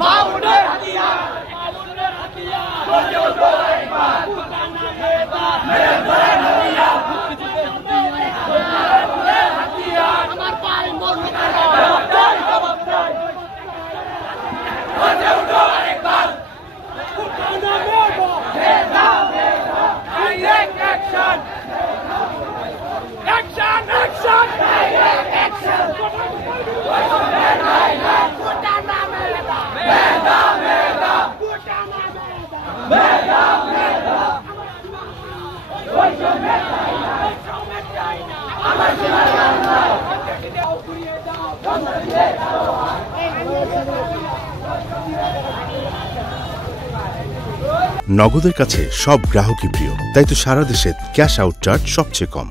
মাউনের হাতিয়ার মাউনের হাতিয়ার গর্জে ওঠো একবার ভুটানা নেতা মেরে হাতিয়ার মাউনের হাতিয়ার আমার পায়ে মরণ জবাব চাই গর্জে ওঠো একবার ভুটানা নেতা direct action action action direct action ভুটানা নেতা মেধা মেধা ভুটানা মেধা মেধা ওই সময় চাই না আমার সোনার বাংলা দাও ঘুরিয়ে দাও ঘুরিয়ে দাও নগদের কাছে সব গ্রাহকই প্রিয়, তাই তো সারা দেশে ক্যাশ আউট চার্জ সবচেয়ে কম।